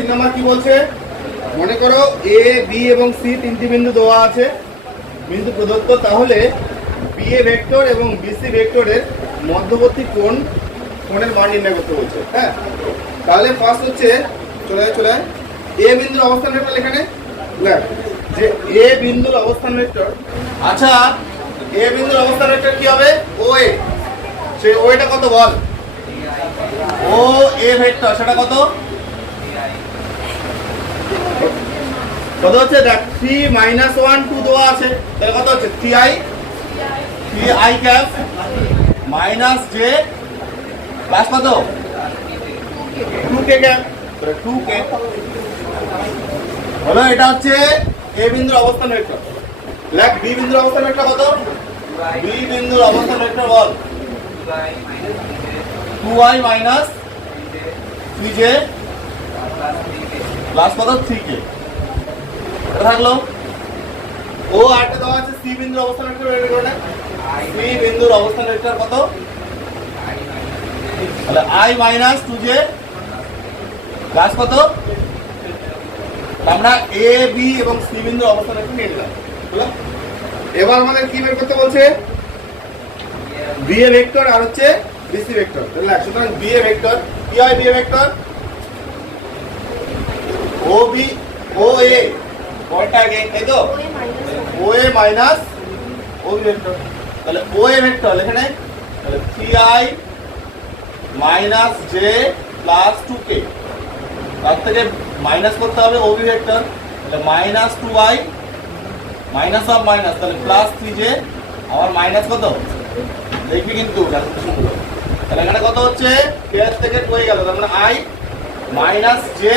তিন নম্বর কি বলছে? মনে করো এ বি এবং সি তিনটি বিন্দু দেওয়া আছে বিন্দু প্রদত্ত তাহলে বি এ ভেক্টর এবং বিসি ভেক্টরের মধ্যবর্তী কোণ কোণের মান নির্ণয় করতে বলছে হ্যাঁ? তাহলে ফার্স্ট হচ্ছে চলে আয়, চলে। এ বিন্দুর অবস্থান ভেক্টর এখানে? যে এ বিন্দুর অবস্থান ভেক্টর আচ্ছা এ বিন্দুর অবস্থান ভেক্টর কি হবে? ও এ সেই ওইটা কত বল? ও এ ভেক্টর সেটা কত? কত হচ্ছে? দেখ থ্রি মাইনাস ওয়ান টু দেওয়া আছে। তাহলে কত হচ্ছে? Three i three i cap minus j plus কত? Two k cap two k হলো, এটা হচ্ছে এ বিন্দুর অবস্থান ভেক্টর। লেখ বি বিন্দুর অবস্থান ভেক্টর কত? বি বিন্দুর অবস্থান vector ball. Two i minus three j plus কত? থ্রি কে থাকল? ও আটটা দেওয়া আছে, সি বিন্দুর অবস্থান ভেক্টর বের করে সি বিন্দুর অবস্থান ভেক্টর কত? তাহলে i minus two j plus কত? আমরা এ বি এবং সি বিন্দুর অবস্থান ভেক্টর নিয়ে নিলাম? এবার আমাদের কি বের করতে বলছে? বি এ ভেক্টর আর হচ্ছে বিসি ভেক্টর তাহলে সুতরাং বি এ ভেক্টর কি হয় A vector O B O A O A minus O vector. তাহলে ও এ ভেক্টর এখানে? তাহলে three i minus j plus two k. তার থেকে মাইনাস করতে হবে ও বি ভেক্টর। তাহলে minus two i minus of minus, তাহলে plus three j. আবার মাইনাস কত? দেখবি কিন্তু তাহলে এখানে কত হচ্ছে? থেকে হয়ে গেল? তার মানে i minus j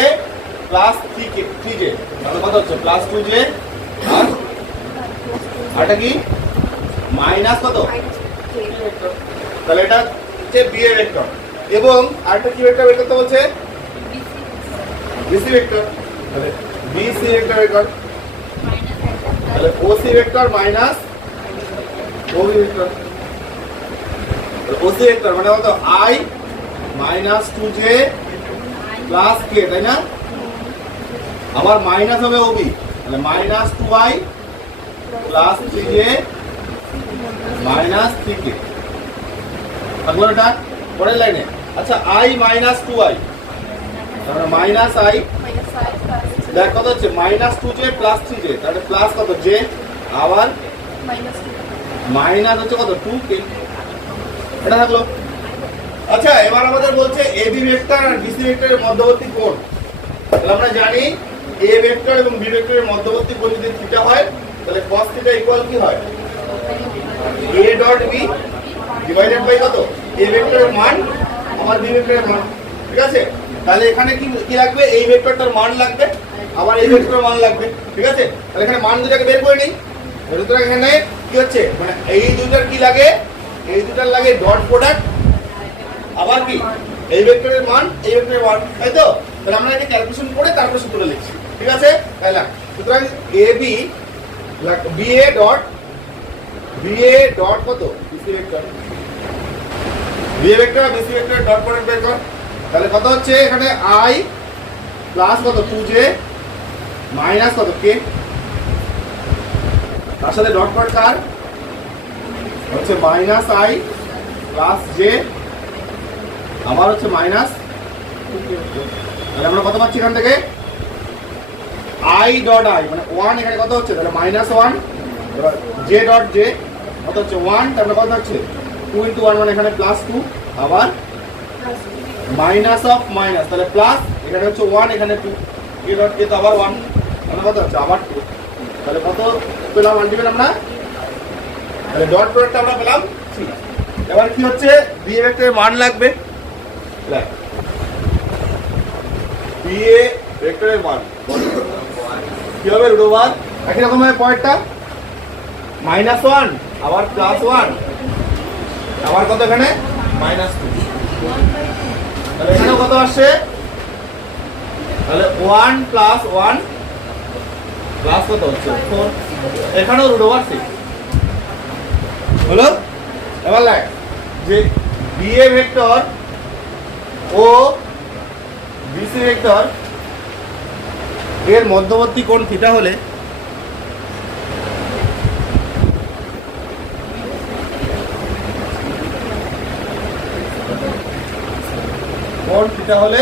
plus three k, three j. তাহলে কত হচ্ছে? প্লাস টু জে, আর আরটা কি? মাইনাস কত? তাহলে এটা হচ্ছে বি এ ভেক্টর। এবং আরেকটা কি ভেক্টর? বের করতে বলছে বিসি ভেক্টর। তাহলে বিসি ভেক্টর কর তাহলে OC vector minus OB vector. OC vector মানে কত? I minus two j plus k, তাই না? আবার মাইনাস হবে ওবি তাহলে minus two i plus three j minus three k. থাকল এটা পরের লাইনে। আচ্ছা আই মাইনাস টু আই তাহলে মাইনাস আই। দেখ কত হচ্ছে? Minus two j plus three j. তাহলে প্লাস কত? জে। আবার মাইনাস হচ্ছে কত? Two k. এটা থাকল। আচ্ছা এবার আমাদের বলছে এ বি ভেক্টর আর বিসি ভেক্টরের মধ্যবর্তী কোণ। তাহলে আমরা জানি এ ভেক্টর এবং বি ভেক্টরের মধ্যবর্তী কোণ যদি থিটা হয়, তাহলে cos থিটা ইকুয়াল কি হয়? A dot B divided by কত? এ ভেক্টরের মান আমার বি ভেক্টরের মান, ঠিক আছে? তাহলে এখানে কি কি লাগবে? এই ভেক্টরটার মান লাগবে, আবার এই ভেক্টরের মান লাগবে, ঠিক আছে? তাহলে এখানে মান দুটাকে বের করে নিই। সুতরাং এখানে কি হচ্ছে? মানে এই দুটার কি লাগে? এই দুটার লাগে ডট প্রোডাক্ট আবার কি? এই ভেক্টরের মান, এই ভেক্টরের মান, তাই তো? তাহলে আমরা এটা ক্যালকুলেশন করে তারপর সূত্রটা লিখছি। ঠিক আছে? তাহলে সুতরাং A B B A dot B A dot কত? BC vector B A vector BC vector dot product বের কর। তাহলে কত হচ্ছে? এখানে আই প্লাস কত? টু জে মাইনাস কত? কে তার সাথে ডট প্রোডাক্ট কার? হচ্ছে মাইনাস আই প্লাস জে আমার হচ্ছে মাইনাস তাহলে আমরা কত পাচ্ছি এখান থেকে? আই ডট আই মানে ওয়ান এখানে কত হচ্ছে? তাহলে minus one j dot j কত হচ্ছে? ওয়ান তারপরে কত হচ্ছে? টু ইন্টু ওয়ান মানে এখানে প্লাস টু আবার মাইনাস অফ মাইনাস তাহলে প্লাস এখানে হচ্ছে ওয়ান এখানে টু কে ডট কে তো আবার ওয়ান মানে কত হচ্ছে? আবার টু তাহলে কত পেলাম? আলটিমেট আমরা তাহলে ডট প্রোডাক্ট আমরা পেলাম এবার কি হচ্ছে? বি ভেক্টরের মান লাগবে, দেখ বি এ ভেক্টরের মান কি হবে রুট ওভার একই রকম হবে পয়েন্টটা মাইনাস ওয়ান আবার প্লাস ওয়ান। আবার কত এখানে? Minus two. তাহলে এখানেও কত আসছে? তাহলে ওয়ান প্লাস ওয়ান প্লাস কত হচ্ছে? ফোর। এখানেও রুট ওভার সিক্স হলো? এবার লাগ যে বিএ ভেক্টর ও বিসি ভেক্টর এর মধ্যবর্তী কোণ থিটা হলে কোণ থিটা হলে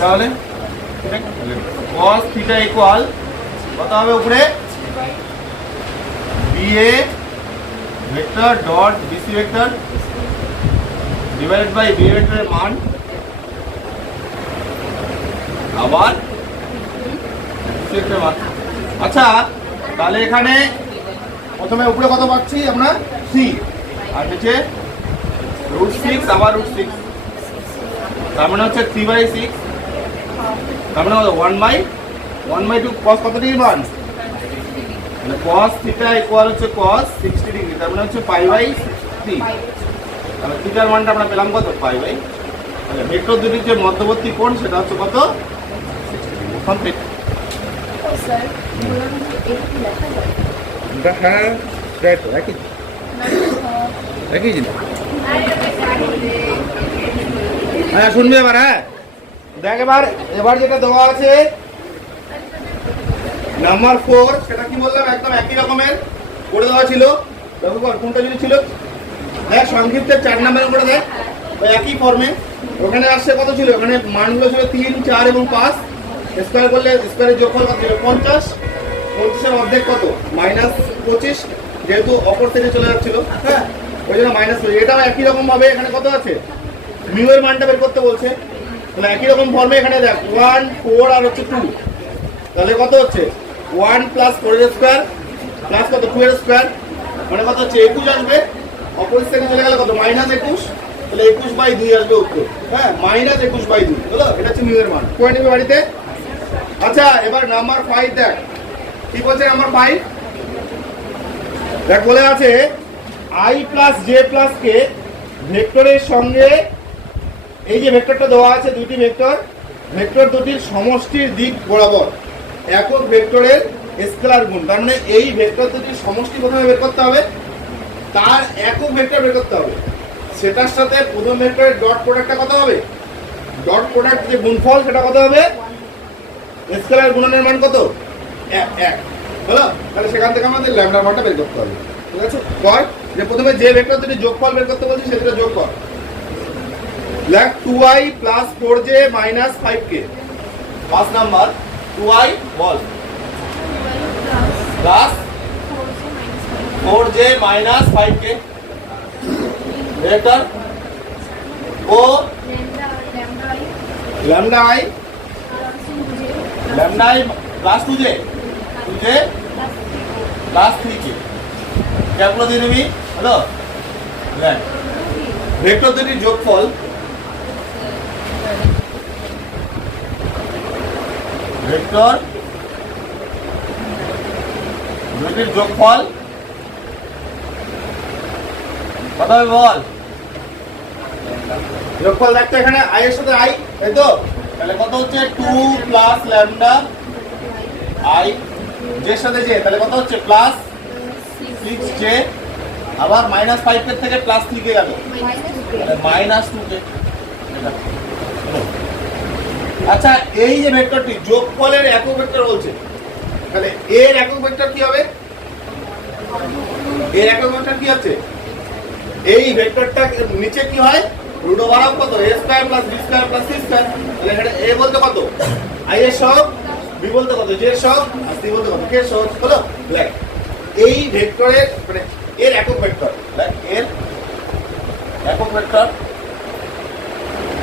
তাহলে cos থিটা ইকুয়াল কত হবে উপরে? BA vector dot BC vector divided by B ভেক্টরের মান আবার আচ্ছা তাহলে এখানে প্রথমে উপরে কত পাচ্ছি আমরা? সি আর নিচে রুট সিক্স আবার রুট সিক্স তার মানে হচ্ছে থ্রি বাই সিক্স তার মানে one by one by two cos কত ডিগ্রি মান? মানে cos থিটা ইকুয়াল হচ্ছে cos 60 ডিগ্রি তার মানে হচ্ছে পাই বাই 3 তাহলে থিটার মানটা আমরা পেলাম কত? পাই বাই ভেক্টর দুটির যে মধ্যবর্তী কোণ, সেটা হচ্ছে কত? 60 ডিগ্রি কমপ্লিট হ্যাঁ রাইট একই একই জিনিস হ্যাঁ শুনবি এবার হ্যাঁ? দেখ এবার এবার যেটা দেওয়া আছে নাম্বার ফোর সেটা কি বললাম? একদম একই রকমের করে দেওয়া ছিল। দেখো কর, কোনটা যদি ছিল? দেখ সংক্ষিপ্তের চার নাম্বারের করে দেখ। ওই একই ফর্মে ওখানে আসছে কত ছিল? ওখানে মানগুলো ছিল তিন চার এবং পাঁচ। স্কোয়ার করলে স্কোয়ারের যোগফল কত পঞ্চাশ। পঞ্চাশের অর্ধেক কত? মাইনাস পঁচিশ, যেহেতু অপর থেকে চলে যাচ্ছিল। হ্যাঁ? ওই জন্য মাইনাস পঁচিশ। এটাও একই রকম ভাবে এখানে কত আছে? মিউ এর মানটা বের করতে বলছে। তাহলে একই রকম ফর্মে এখানে দেখ ওয়ান ফোর আর হচ্ছে টু তাহলে কত হচ্ছে? ওয়ান প্লাস ফোর এর স্কোয়ার প্লাস কত? টু এর স্কোয়ার মানে কত হচ্ছে? একুশ আসবে। অপোজিট থেকে চলে গেলে কত? মাইনাস একুশ। তাহলে একুশ বাই দুই আসবে উত্তর। হ্যাঁ? মাইনাস একুশ বাই দুই। হলো এটা হচ্ছে মিউ এর মান। করে বাড়িতে। আচ্ছা এবার নাম্বার ফাইভ দেখ। কি বলছে নাম্বার ফাইভ দেখ, বলে আছে i plus j plus k ভেক্টরের সঙ্গে, এই যে ভেক্টরটা দেওয়া আছে দুটি ভেক্টর ভেক্টর দুটির সমষ্টির দিক বরাবর একক ভেক্টরের স্কেলার গুণ। তার মানে এই ভেক্টর দুটির সমষ্টি প্রথমে বের করতে হবে, তার একক ভেক্টর বের করতে হবে। সেটার সাথে প্রথম ভেক্টরের ডট প্রোডাক্টটা কত হবে? ডট প্রোডাক্ট যে গুণফল, সেটা কত হবে? স্কেলার গুণনের মান কত? এক এক। হলো তাহলে সেখান থেকে আমাদের ল্যামডা মানটা বের করতে হবে। ঠিক আছে? কর যে প্রথমে যে ভেক্টর দুটি যোগফল বের করতে বলছি সেটা যোগ কর লেখ two i plus four j minus five k পাঁচ number two i ball. Plus four j minus five k vector O lambda i lambda i plus two j two j plus three k. ক্যালকুলো দিয়ে নিবি? হলো দেখ vector দুটির যোগফল। Vector দুটির যোগফল। হবে বল। যোগফল দেখতো এখানে আই এর সাথে আই তাই তো? তাহলে কত হচ্ছে? টু প্লাস ল্যামডা আই জের সাথে জে তাহলে কত হচ্ছে? প্লাস সিক্স জে আবার মাইনাস ফাইভ এর থেকে প্লাস কে গেল। মাইনাস টু কে আচ্ছা এই যে ভেক্টরটি যোগফলের একক ভেক্টর বলছে, তাহলে এর একক ভেক্টর কি হবে? এর একক ভেক্টর কি হচ্ছে? এই ভেক্টরটা নিচে কি হয়? রুট ওভার অফ কত? A square plus B square plus C square তাহলে এখানে এ বলতে কত? আই এর সহগ বি বলতে কত? জে এর সহগ, আর সি বলতে কত? কে সহগ, হলো দেখ এই ভেক্টরের মানে এর একক ভেক্টর দেখ এর একক ভেক্টর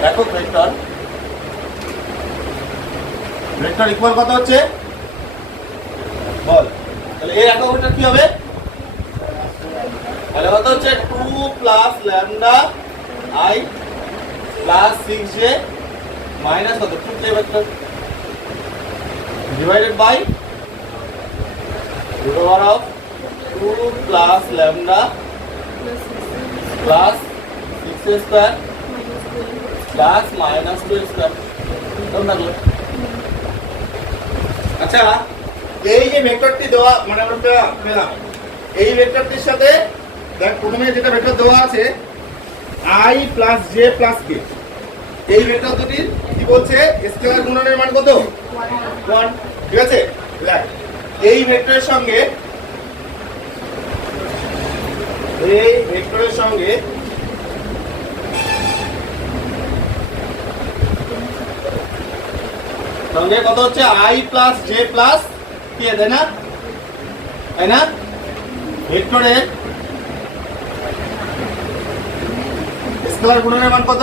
একক ভেক্টর। ভেক্টর ইকুয়াল কত হচ্ছে? বল। তাহলে এর একক ভেক্টর কি হবে? তাহলে কত হচ্ছে? Two plus lambda i plus six j minus কত? Two j vector divided by of 2 plus lambda plus 6 square plus minus 2 square কেমন লাগল? আচ্ছা এই যে ভেক্টরটি দেওয়া মানে আমরা পেলাম। এই ভেক্টরটির সাথে, দেখ, প্রথমে যেটা ভেক্টর দেওয়া আছে i plus j plus k? এই ভেক্টর দুটির কি বলছে স্কেলার গুণনের মান কত? ওয়ান। ঠিক আছে? এই ভেক্টরের সঙ্গে, এই ভেক্টরের সঙ্গে সঙ্গে কত হচ্ছে? I plus j plus k, তাই না? তাই না? ভেক্টরের স্কেলার গুণনের মান কত?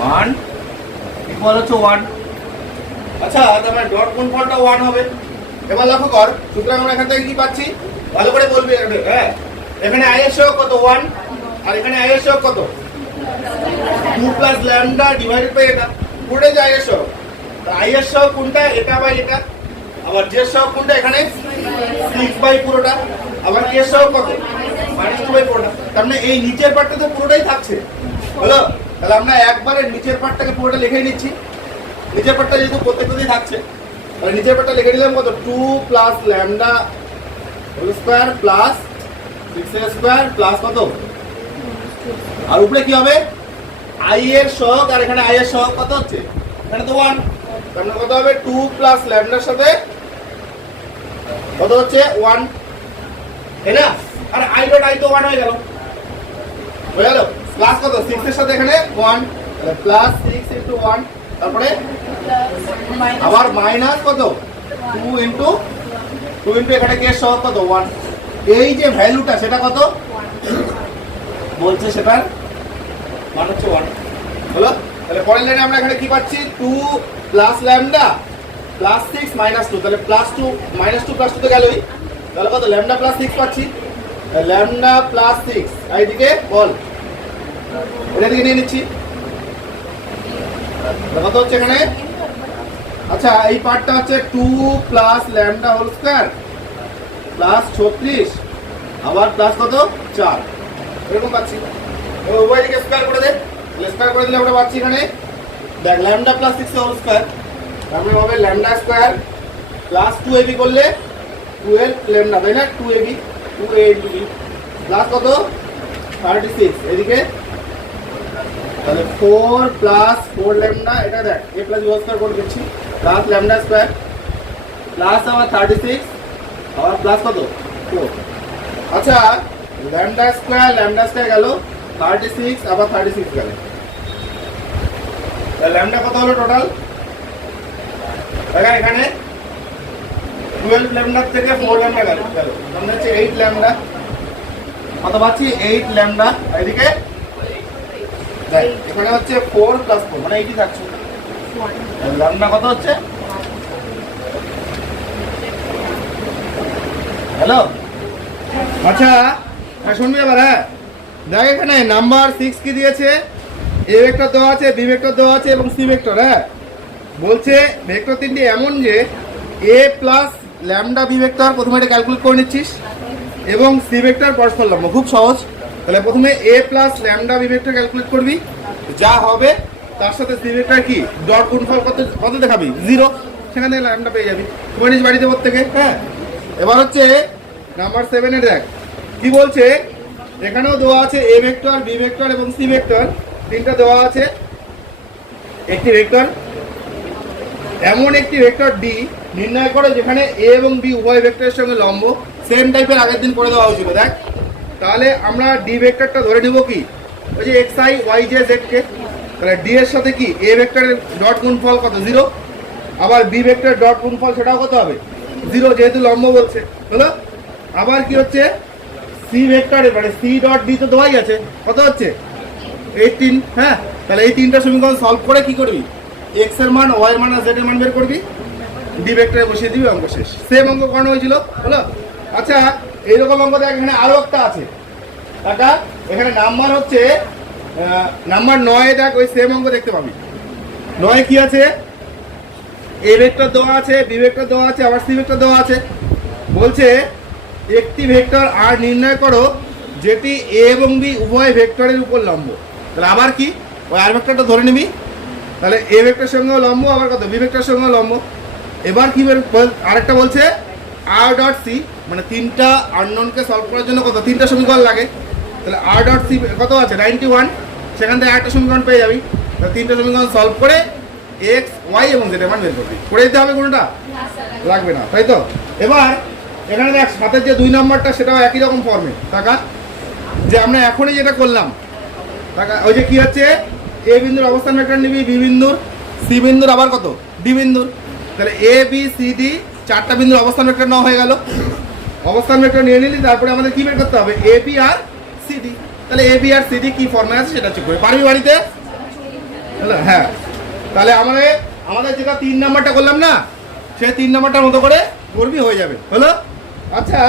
মান ইকুয়াল হচ্ছে ওয়ান। আচ্ছা তার মানে ডট গুণফলটা ওয়ান হবে। এবার লক্ষ্য কর, সুতরাং আমরা এখান থেকে কি পাচ্ছি? ভালো করে বলবি হ্যাঁ? এখানে আইএস কত? ওয়ান। আর এখানে আই আইএস কত? Two plus lambda divided by এটা। পুরোটাই যে আইএস আইএস কোনটা? এটা বাই এটা। আবার যে সহ কোনটা এখানে? সিক্স বাই পুরোটা। আবার কে সহ কত? মাইনাস টু বাই পুরোটা। তার মানে এই নিচের পার্টটা তো পুরোটাই থাকছে। হলো? তাহলে আমরা একবারে নিচের পার্টটাকে পুরোটা লিখে নিচ্ছি। নিচের পার্টটা যেহেতু প্রত্যেকটাতেই থাকছে, তাহলে নিচের পার্টটা লিখে দিলাম কত? Two plus lambda whole square plus six square plus কত? আর উপরে কি হবে? আই এর সহগ, আর এখানে আই এর সহগ কত হচ্ছে? এখানে তো ওয়ান তার মানে কত হবে? টু প্লাস ল্যামডার সাথে কত হচ্ছে? ওয়ান তাই না আর আই ডট আই তো ওয়ান হয়ে গেল। হয়ে গেল প্লাস কত? সিক্স এর সাথে এখানে one plus six into one তারপরে আবার মাইনাস কত? টু ইন্টু টু ইন্টু এখানে কে সহ কত? ওয়ান এই যে ভ্যালুটা সেটা কত? বলছে সেটার মান হচ্ছে ওয়ান হলো তাহলে পরের লাইনে আমরা এখানে কি পাচ্ছি? Two plus lambda plus six minus two তাহলে plus two minus two plus two তো গেলই তাহলে কত? ল্যামডা প্লাস সিক্স পাচ্ছি। ল্যামডা প্লাস সিক্স এইদিকে বল। এটা দিকে নিয়ে নিচ্ছি। কত হচ্ছে এখানে? আচ্ছা এই পার্টটা হচ্ছে two plus lambda whole square plus ছত্রিশ, আবার প্লাস কত? চার। এরকম পাচ্ছি। উভয় দিকে স্কোয়ার করে দে। স্কোয়ার করে দিলে আমরা পাচ্ছি এখানে। দেখ lambda plus six whole square তারপরে হবে lambda square plus two AB করলে টুয়েলভ ল্যামডা, তাই না? Two AB two AB plus কত? থার্টি সিক্স এদিকে? তাহলে ফোর প্লাস ফোর ল্যামডা, এটা দেখ এ প্লাস ইউ স্কোয়ার করে দিচ্ছি। Plus lambda square. প্লাস আবার থার্টি সিক্স আবার প্লাস কত? ফোর আচ্ছা ল্যামডা স্কোয়ার ল্যামডা স্কোয়ার গেল। থার্টি সিক্স আবার থার্টি সিক্স গেল ল্যামডা কত হলো টোটাল দেখা, এখানে টুয়েলভ ল্যামডার থেকে ফোর ল্যামডা গেল গেল। মানে হচ্ছে এইট ল্যামডা কত পাচ্ছি? এইট ল্যামডা এদিকে? এখানে হচ্ছে ফোর প্লাস ফোর মানে এইটি থাকছে। ল্যামডা কত হচ্ছে? হ্যালো? আচ্ছা হ্যাঁ শুনবি এবার হ্যাঁ। দেখ এখানে নাম্বার সিক্স কি দিয়েছে? এ ভেক্টর দেওয়া আছে বি ভেক্টর দেওয়া আছে, এবং সি ভেক্টর হ্যাঁ। বলছে ভেক্টর তিনটি এমন যে A plus lambda B vector প্রথমে এটা ক্যালকুলেট করে নিচ্ছিস এবং সি ভেক্টর পরস্পর লম্ব খুব সহজ। তাহলে প্রথমে A plus lambda B vector calculate করবি। যা হবে তার সাথে সি ভেক্টর কি? ডট গুণফল কত কত দেখাবি? জিরো সেখান ল্যামডা পেয়ে যাবি। করে নিস বাড়িতে প্রত্যেকে হ্যাঁ? এবার হচ্ছে নাম্বার সেভেনে দেখ। কি বলছে? এখানেও দেওয়া আছে এ ভেক্টর বি ভেক্টর এবং সি ভেক্টর তিনটা দেওয়া আছে। একটি ভেক্টর এমন একটি ভেক্টর ডি নির্ণয় করো যেখানে এ এবং বি উভয় ভেক্টরের সঙ্গে লম্ব সেম টাইপের আগের দিন করে দেওয়া হয়েছিল, দেখ। তাহলে আমরা ডি ভেক্টরটা ধরে নিব কি? ওই যে x i y j z k তাহলে ডি এর সাথে কি? এ ভেক্টরের ডট গুণফল কত? জিরো আবার বি ভেক্টর ডট গুণফল সেটাও কত হবে? জিরো যেহেতু লম্ব বলছে, হলো? আবার কি হচ্ছে? সি ভেক্টরের মানে সি ডট ডি তো দেওয়াই আছে। কত হচ্ছে? এইটিন হ্যাঁ? তাহলে এই তিনটা সমীকরণ সলভ করে কি করবি? এক্সের মান ওয়াই মান আর জেড এর মান বের করবি? ডি ভেক্টরে বসিয়ে দিবি, অঙ্ক শেষ। সেম অঙ্ক করানো হয়েছিল, হলো? আচ্ছা এইরকম অঙ্ক দেখ, এখানে আরও একটা আছে। কাকা এখানে নাম্বার হচ্ছে নাম্বার নয় দেখ, ওই সেম অঙ্ক দেখতে পাবি। নয় কি আছে? এ ভেক্টর দেওয়া আছে বি ভেক্টর দেওয়া আছে, আবার সি ভেক্টর দেওয়া আছে। বলছে, একটি ভেক্টর আর নির্ণয় করো, যেটি এ এবং বি উভয় ভেক্টরের উপর লম্ব। তাহলে আবার কি? ওই আর ভেক্টরটা ধরে নিবি। তাহলে এ ভেক্টর সঙ্গেও লম্ব, আবার কত? বি ভেক্টর সঙ্গেও লম্ব। এবার কি আরেকটা বলছে আর ডট সি মানে তিনটা আননোনকে সলভ করার জন্য কত? তিনটা সমীকরণ লাগে। তাহলে আর ডট সি কত আছে? নাইনটি ওয়ান সেখান থেকে একটা সমীকরণ পেয়ে যাবি। তাহলে তিনটে সমীকরণ সলভ করে এক্স ওয়াই এবং জেড মান বের করবি। করে দিতে হবে কোনটা? লাগবে না, তাই তো? এবার, এখানে দেখ সাথে যে দুই নম্বরটা, সেটাও একই রকম ফর্মে টাকা, যে আমরা এখনই যেটা করলাম, টাকা, ওই যে কি হচ্ছে? এ বিন্দুর অবস্থান ভেক্টর নিবি বি বিন্দুর সি বিন্দুর আবার কত? ডি বিন্দুর। তাহলে এ বি সি ডি চারটা বিন্দুর অবস্থান ভেক্টর নেওয়া হয়ে গেল। অবস্থান ভেক্টর নিয়ে নিলি, তারপরে আমাদের কি বের করতে হবে? এ বি আর সি ডি তাহলে এ বি আর সি ডি কি ফর্মে আছে সেটা চেক করে। পারবি বাড়িতে? হ্যাঁ। তাহলে আমাদের আমাদের যেটা তিন নাম্বারটা করলাম না সে তিন নাম্বারটার মতো করে করবি, হয়ে যাবে। হলো? আচ্ছা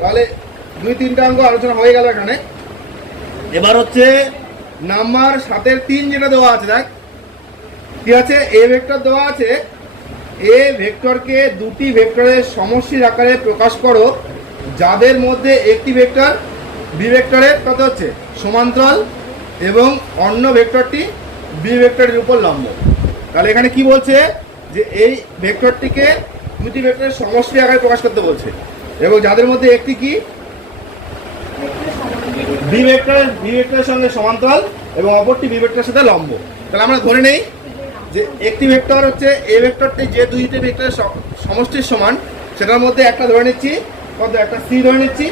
তাহলে দুই, তিনটা অঙ্ক আলোচনা হয়ে গেল এখানে। এবার হচ্ছে নাম্বার সাতের তিন যেটা দেওয়া আছে, দেখ। কি আছে? এ ভেক্টর দেওয়া আছে। এ ভেক্টরকে দুটি ভেক্টরের সমষ্টির আকারে প্রকাশ করো। যাদের মধ্যে একটি ভেক্টর বি ভেক্টরের কত হচ্ছে? সমান্তরাল এবং অন্য ভেক্টরটি বি ভেক্টরের উপর লম্ব। তাহলে এখানে কি বলছে? যে এই ভেক্টরটিকে দুটি ভেক্টরের সমষ্টি আকারে প্রকাশ করতে বলছে। এবং যাদের মধ্যে একটি কি? বি ভেক্টর বি সঙ্গে সমান্তরাল এবং অপরটি বিভেক্টরের সাথে লম্ব। তাহলে আমরা ধরে নেই যে একটি ভেক্টর হচ্ছে এ ভেক্টরটি যে দুইটি ভেক্টরের সমষ্টির সমান, সেটার মধ্যে একটা ধরে নিচ্ছি, কত? একটা সি ধরে নিচ্ছি,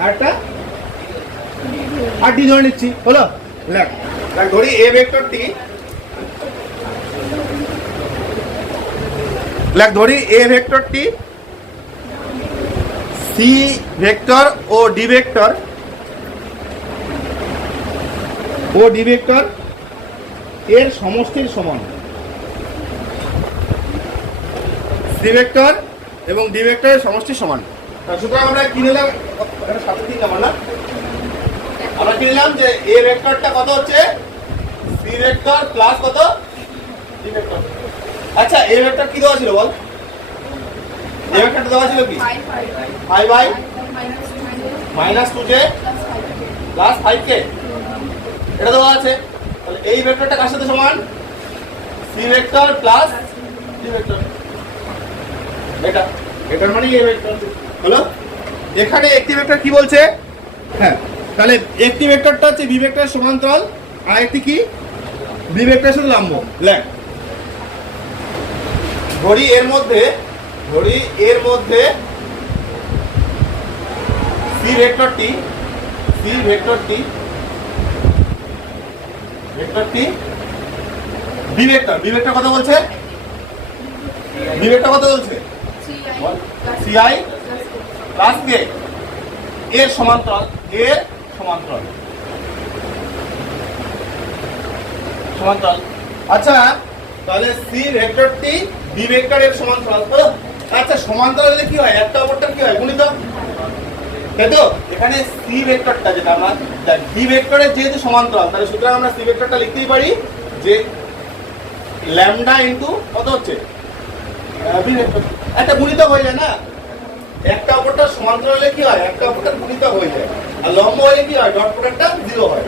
আর একটা আর ডি ধরে নিচ্ছি, হলো? ধরি এ ভেক্টরটি দেখ, ধরি এ ভেক্টরটি সি ভেক্টর ও ডি ভেক্টর ও ডি ভেক্টর এর সমষ্টির সমান। সি ভেক্টর এবং ডি ভেক্টরের সমষ্টির সমান। তা সুতরাং আমরা কি নিলাম? সাথে তিন নাম্বার না? আমরা কি নিলাম যে এ ভেক্টরটা কত হচ্ছে? সি ভেক্টর প্লাস কত? ডি ভেক্টর আচ্ছা এ ভেক্টর কি দেওয়া ছিল বল? এ ভেক্টরটা দেওয়া ছিল কি? Five i minus two j plus five k এটা দেওয়া আছে। এই ভেক্টরটা কার সাথে সমান? C vector plus D vector. এটা। এটার মানে এই ভেক্টর। হলো? এখানে একটি ভেক্টর কি বলছে? হ্যাঁ তাহলে একটি ভেক্টরটা হচ্ছে বি ভেক্টরের সমান্তরাল, আর একটি কি? বি ভেক্টরের সাথে লম্ব। লেখ। ধরি এর মধ্যে ধরি এর মধ্যে সি ভেক্টরটি সি ভেক্টরটি ভেক্টরটি বি ভেক্টর বি ভেক্টর কথা বলছে? বি ভেক্টর কথা বলছে? Three i ball. Plus C i plus k এর সমান্তরাল এর সমান্তরাল। সমান্তরাল। আচ্ছা তাহলে সি ভেক্টরটি বি ভেক্টরের সমান্তরাল আচ্ছা সমান্তরাল হলে কি হয়? একটা অপরটা কি হয়? গুণিত তাই এখানে সি ভেক্টরটা যেটা আমরা ডি ভেক্টরের যেহেতু সমান্তরাল, তাহলে সুতরাং আমরা সি ভেক্টরটা লিখতেই পারি যে ল্যামডা ইনটু কত হচ্ছে? একটা গুণিত হয়ে যায় না? একটা অপরটা সমান্তরাল কি হয়? একটা অপরটা গুণিত হয়ে যায়। আর লম্ব হলে কি হয়? ডট প্রোডাক্টটা জিরো হয়।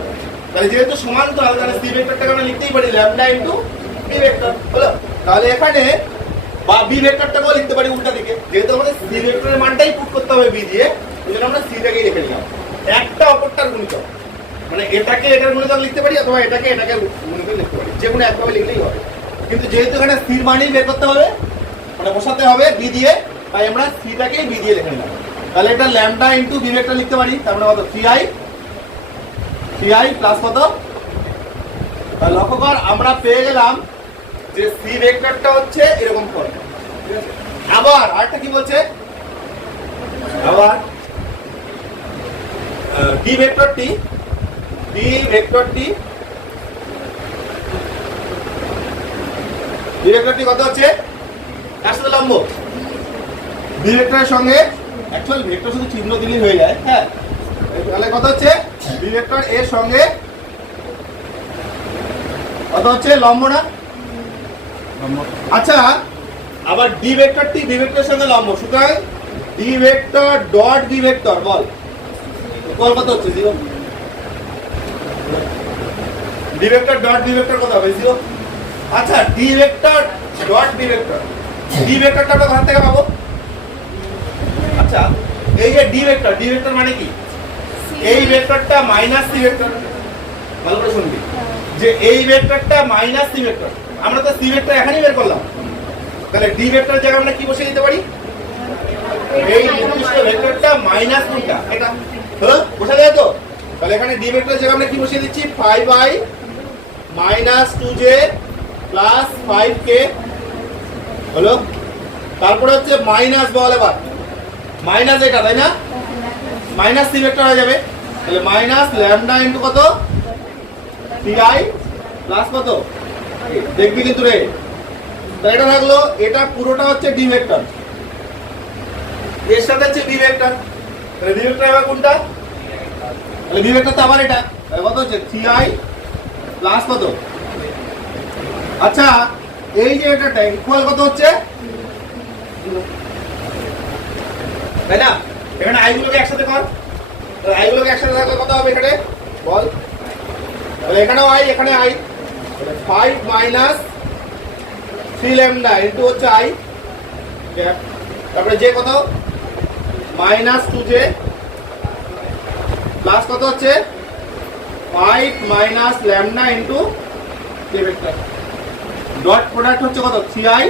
তাহলে যেহেতু সমান্তরাল, তাহলে সি ভেক্টরটাকে আমরা লিখতেই পারি ল্যামডা ইনটু বি ভেক্টর হলো? তাহলে এখানে বা বি ভেক্টরটাকেও লিখতে পারি উল্টা দিকে। যেহেতু আমাদের সি ভেক্টরের মানটাই পুট করতে হবে বি দিয়ে ওই জন্য আমরা সিটাকেই লিখে নিলাম একটা অপরটার গুণিতক। মানে এটাকে এটার গুণিতক লিখতে পারি অথবা এটাকে এটাকে গুণিতক লিখতে পারি। যে কোনো একভাবে লিখলেই হবে। কিন্তু যেহেতু এখানে স্থির মানই বের করতে হবে মানে বসাতে হবে বি দিয়ে, তাই আমরা সিটাকে বি দিয়ে লিখে নিলাম তাহলে এটা ল্যামডা ইন্টু বি ভেক্টর লিখতে পারি তারপরে কত? Three i. Three i plus কত? লক্ষ্য কর, আমরা পেয়ে গেলাম যে সি ভেক্টরটা হচ্ছে এরকম ফর্ম আবার আরেকটা কি বলছে? আবার বি ভেক্টরটি বি ভেক্টরটি বি ভেক্টরটি কত হচ্ছে? কার সাথে লম্ব। বি ভেক্টরের সঙ্গে অ্যাকচুয়াল ভেক্টর শুধু চিহ্ন দিলেই হয়ে যায় হ্যাঁ? তাহলে কত হচ্ছে? বি ভেক্টর এর সঙ্গে কত হচ্ছে? লম্ব না? আচ্ছা আবার ডি ভেক্টরটি বি ভেক্টরের সঙ্গে লম্ব। সুতরাং D vector dot B vector বল। বল কত হচ্ছে zero D dot B vector কত হবে জিরো আচ্ছা D dot B vector D ভেক্টরটা আমরা কোথা থেকে পাবো? আচ্ছা এই যে ডি ভেক্টর ডি ভেক্টর মানে কি? এই ভেক্টরটা মাইনাস সি ভেক্টর ভালো করে শুনবি। যে এই ভেক্টরটা মাইনাস সি ভেক্টর আমরা তো সি ভেক্টর এখানেই বের করলাম। তাহলে ডি ভেক্টর জায়গায় আমরা কি বসিয়ে দিতে পারি? এই নির্দিষ্ট ভেক্টরটা মাইনাস কোনটা? এটা। হলো বোঝা যায় তো তাহলে এখানে ডি ভেক্টর জায়গায় কি বসিয়ে দিচ্ছি? 5 i minus 2j plus 5k হলো? তারপরে হচ্ছে মাইনাস বল এবার। মাইনাস এটা, তাই না? মাইনাস ভেক্টর হয়ে যাবে। তাহলে মাইনাস ল্যামডা ইনটু কত? Pi প্লাস কত? দেখবি কিন্তু রে। এটা থাকল, এটা পুরোটা হচ্ছে ডি ভেক্টর এর সাথে হচ্ছে বি ভেক্টর তাহলে বি ভেক্টর এবার কোনটা? তাহলে বি ভেক্টর তো আবার এটা। কত হচ্ছে? থ্রি আই প্লাস কত? আচ্ছা এই যে এটা ইকুয়াল কত হচ্ছে? তাই না? এখানে আই গুলোকে একসাথে কর। তাহলে আই গুলোকে একসাথে থাকলে কত হবে এখানে? বল। তাহলে এখানেও আই এখানে i five minus three lambda into হচ্ছে আই তারপরে যে কত? মাইনাস টু জে প্লাস কত হচ্ছে? Five minus lambda into dot product হচ্ছে কত? থ্রি আই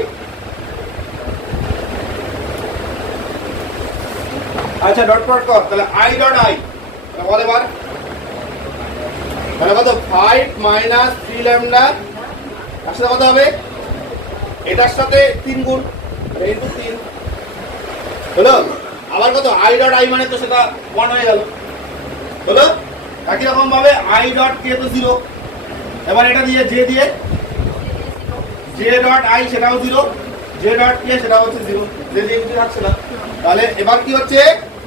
আচ্ছা ডট প্রোডাক্ট কর। তাহলে আই ডট আই বল এবার। তাহলে কত? ফাইভ মাইনাস থ্রি ল্যামডা তার সাথে কত হবে? এটার সাথে তিন গুণ। ইন্টু তিন। হলো? আবার কত? আই ডট আই মানে তো সেটা ওয়ান হয়ে গেল। হলো একই রকম ভাবে আই ডট কে তো জিরো এবার এটা দিয়ে জে দিয়ে জে ডট আই সেটাও জিরো জে ডট কে সেটা হচ্ছে জিরো জে দিয়ে কিছু থাকছে না। তাহলে এবার কি হচ্ছে?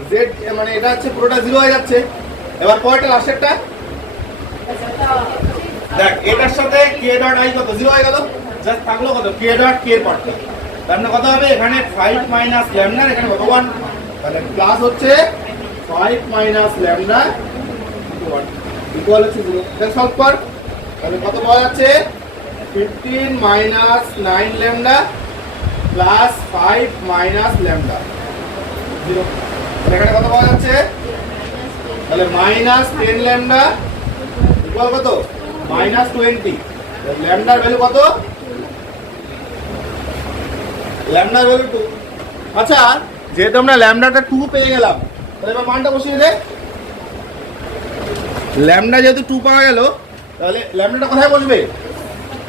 জেড মানে এটা হচ্ছে পুরোটা জিরো হয়ে যাচ্ছে। এবার পরেরটা লাস্টেরটা দেখ, এটার সাথে কে ডট আই কত? জিরো হয়ে গেল। জাস্ট থাকল কত? কে ডট কে পার্টটা তার মানে কত হবে? এখানে ফাইভ মাইনাস ল্যামডা এখানে কত? ওয়ান তাহলে প্লাস হচ্ছে ফাইভ মাইনাস ল্যামডা ইকুয়াল হচ্ছে জিরো দেখ সলভ কর তাহলে কত পাওয়া যাচ্ছে? Fifteen minus nine lambda plus five minus lambda zero এখানে কত পাওয়া যাচ্ছে? তাহলে মাইনাস টেন ল্যামডা ইকুয়াল কত? মাইনাস টোয়েন্টি ল্যামডার ভ্যালু কত? ল্যামডার ভ্যালু টু আচ্ছা যেহেতু আমরা ল্যামডাটা টু পেয়ে গেলাম, তাহলে এবার মানটা বসিয়ে দে। ল্যামডা যেহেতু টু পাওয়া গেল, তাহলে ল্যামডাটা কোথায় বসবে?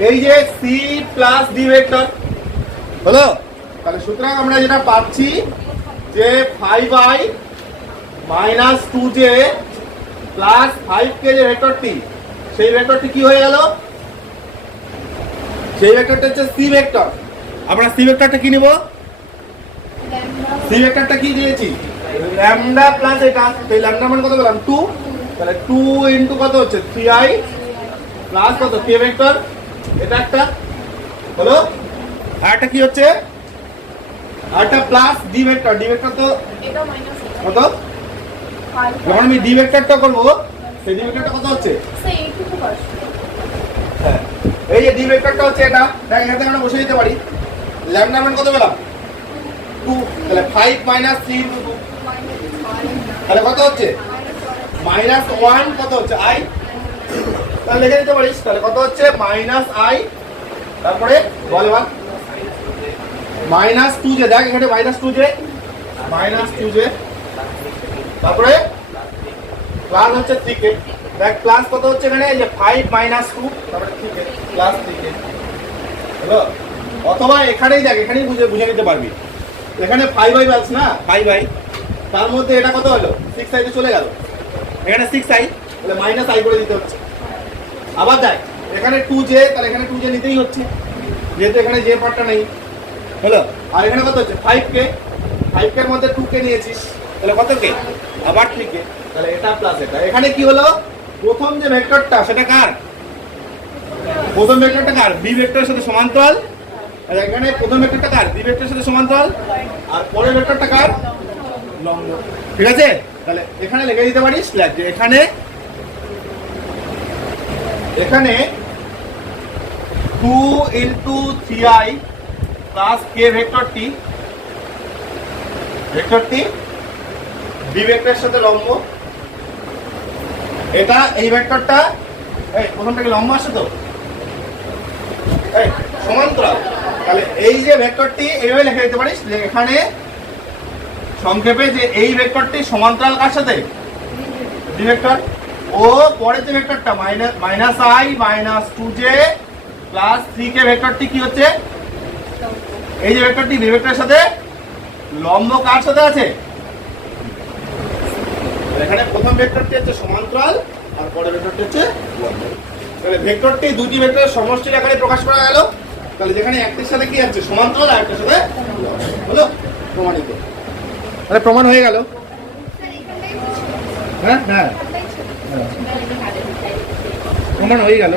এই যে সি প্লাস ডি ভেক্টর হলো? তাহলে সুতরাং আমরা যেটা পাচ্ছি যে five i minus two j plus five k যে ভেক্টরটি সেই ভেক্টরটি কি হয়ে গেল? সেই ভেক্টরটা হচ্ছে সি ভেক্টর আমরা সি ভেক্টরটা কি নিব? সি ভেক্টরটা কি দিয়েছি? ল্যামডা প্লাস এটা এই ল্যামডা মানে কত বললাম টু তাহলে টু ইন্টু কত হচ্ছে? থ্রি আই প্লাস কত? কে ভেক্টর এটা একটা হলো? আর একটা কি হচ্ছে? আর একটা plus D vector D vector তো কত? যখন আমি ডি ভেক্টরটা করব সেই ডি ভেক্টরটা কত হচ্ছে? হ্যাঁ। এই যে ডি ভেক্টরটা হচ্ছে এটা দেখ এখানে আমরা বসে দিতে পারি। ল্যামডা মান কত পেলাম? টু, তাহলে ফাইভ মাইনাস থ্রি তাহলে কত হচ্ছে? মাইনাস ওয়ান কত হচ্ছে? আই তাহলে লিখে দিতে পারিস। তাহলে কত হচ্ছে? মাইনাস আই তারপরে বল মাইনাস টু জে দেখ এখানে minus two j minus two j তারপরে প্লাস হচ্ছে থ্রি কে দেখ প্লাস কত হচ্ছে এখানে? যে ফাইভ মাইনাস টু তারপরে three k plus three k অথবা এখানেই দেখ, এখানেই বুঝে বুঝে নিতে পারবি। এখানে ফাইভ আই ব্যালস না? ফাইভ আই তার মধ্যে এটা কত হলো? সিক্স আইতে চলে গেল। এখানে সিক্স আই তাহলে মাইনাস আই করে দিতে হচ্ছে। আবার দেখ এখানে টু জে তাহলে এখানে টু জে নিতেই হচ্ছে। যেহেতু এখানে জে পার্টটা নেই। হলো। আর এখানে কত হচ্ছে? ফাইভ কে ফাইভ কে এর মধ্যে টু কে নিয়েছিস। তাহলে কত কে আবার থ্রি কে তাহলে এটা প্লাস এটা। এখানে কি হলো? প্রথম যে ভেক্টরটা সেটা কার? প্রথম ভেক্টরটা কার? বি ভেক্টরের সাথে সমান্তরাল? আর এখানে প্রথম ভেক্টরটা কার বি ভেক্টরের সাথে সমান্তরাল আর পরের ভেক্টরটা কার লম্ব। ঠিক আছে? তাহলে এখানে লিখে দিতে পারিস দেখ যে এখানে এখানে two into three i plus k ভেক্টরটি ভেক্টরটি বি ভেক্টরের সাথে লম্ব। এটা এই ভেক্টরটা এই প্রথমটা কি লম্বা আসছে তো? এই, সমান্তরাল। তাহলে এই যে ভেক্টরটি এইভাবে লিখে দিতে পারিস এখানে সংক্ষেপে যে এই ভেক্টরটি সমান্তরাল কার সাথে? বি ভেক্টর ও পরের যে ভেক্টরটা minus minus i minus two j plus three k ভেক্টরটি কি হচ্ছে? এই যে ভেক্টরটি বি ভেক্টরের সাথে লম্ব কার সাথে আছে? এখানে প্রথম ভেক্টরটি হচ্ছে সমান্তরাল, আর পরের ভেক্টরটি হচ্ছে লম্ব তাহলে ভেক্টরটি দুটি ভেক্টরের সমষ্টির আকারে প্রকাশ করা গেল। তাহলে যেখানে একটির সাথে কি আছে? সমান্তরাল আর একটার সাথে হলো প্রমাণিত। তাহলে প্রমাণ হয়ে গেল? হ্যাঁ? হ্যাঁ। হ্যাঁ। প্রমাণ হয়ে গেল।